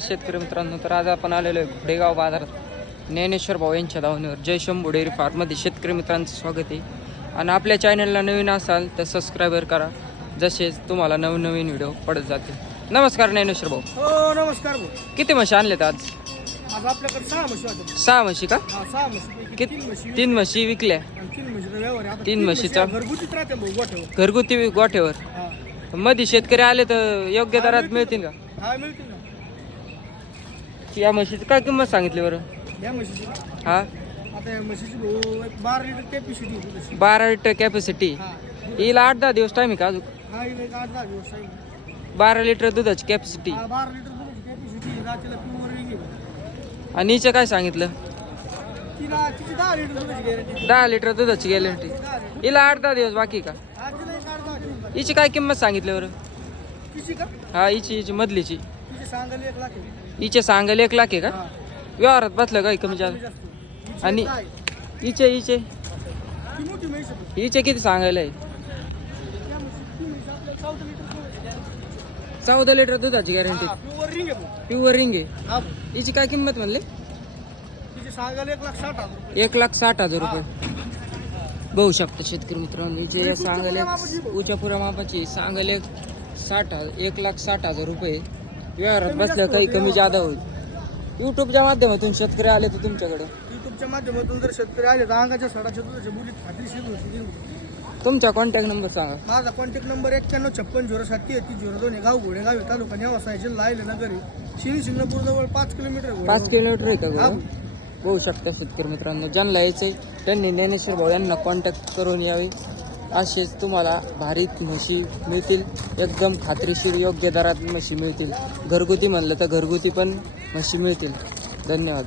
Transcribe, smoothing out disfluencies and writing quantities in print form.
शेतकरी मित्रांनो, तर आज आपण आलेलो आहे घोडेगाव बाजारात ज्ञानेश्वर भाऊ यांच्या धावणीवर. जय शंभू डेअरी फार्ममध्ये शेतकरी मित्रांचं स्वागत आहे. आणि आपल्या चॅनलला नवीन असाल तर सबस्क्राईबर करा, जसेच तुम्हाला नवीन व्हिडिओ पडत जातील. नमस्कार ज्ञानेश्वर भाऊ. हो नमस्कार भाऊ. किती म्हशी आणलेत आज? आज आपल्याकडे 6 म्हशी होत्या. 6 म्हशी का? 6 म्हशी. 3 म्हशी विकल्या. 3 म्हशीचा व्यवहार आहे. आता 3 म्हशीचा घरगुतीच राहते भाऊ गोठ्यावर. घरगुती गोठ्यावर. हा मध्ये शेतकरी आले तर योग्य दरात मिळतील का? हा मिळतील ना. या म्हशीची काय किंमत सांगितली बरं? या म्हशीची हा, आता या म्हशीची भाऊ 12 लिटर कॅपॅसिटी होती तशी. 12 लिटर कॅपॅसिटी. हा हिला 8-10 दिवस टाइम आहे का अजून? हा हिला एक 8-10 दिवस आहे. 12 लिटर दुधाची कॅपॅसिटी. हा 12 लिटर दुधाची कॅपॅसिटी. रात्रीला प्युअर रिंग आहे. आणि हिचं काय सांगितलं? तिची 10 लिटर दुधाची गॅरंटी. 10 लिटर दुधाची गॅरंटी. हिला 8-10 दिवस बाकी का? हा तिला एक 8-10 दिवस. हिची काय किंमत सांगितली बरं? तिची का? हा, हिची मधलीची. तिची सांगायला 1 लाख आहे. हिचे सांगायला 1 लाख आहे का? हा व्यवहारात बसलं काही कमी कमी जास्त? जास्त. हिची आणि एक आहे. हिचे ती मोठी म्हैस आहे. हिचे किती सांगायला आहे? या म्हशी- ती म्हैस आपल्याला 14 लिटर दुधाची गॅरंटी. 14 लिटर दुधाची गॅरंटी. हा प्युअर रिंग आहे भाऊ. प्युअर रिंग आहे. हा हिची काय किंमत म्हणले? तिची सांगायला 1,60,000 रुपये. 1,60,000 रुपये. बघू शकता शेतकरी मित्रांनो, हिचे सांगायला उच्यापुरा मापाची सांगायला 1,60,000 रुपये. व्यवहारात बसल्या काही कमी जादा होईल. युट्यूबच्या माध्यमातून शेतकरी आले तर तुमच्याकडे, युट्यूबच्या माध्यमातून जर शेतकरी आले तर अंगाच्या सडाच्या दुधाच्या मुलीत खात्रीशीर होती. तुमचा कॉन्टॅक्ट नंबर सांगा. माझा कॉन्टॅक्ट नंबर 9156073302 आहे. गाव घोडेगाव आहे, तालुका नेवासा आहे, जिल्हा अहिल्यानगर आहे. शिंगणापूर जवळ 5 किलोमीटर आहे. 5 किलोमीटर आहे का हा. घोडा? बघू शकता शेतकरी मित्रांनो, ज्यांना यायचंय त्यांनी ज्ञानेश्वर भाऊ यांना कॉन्टॅक्ट करून यावे. असेच तुम्हाला भारी म्हशी मिळतील, एकदम खात्रीशीर योग्य दरात म्हशी मिळतील. घरगुती म्हणलं तर घरगुती पण म्हशी मिळतील. धन्यवाद.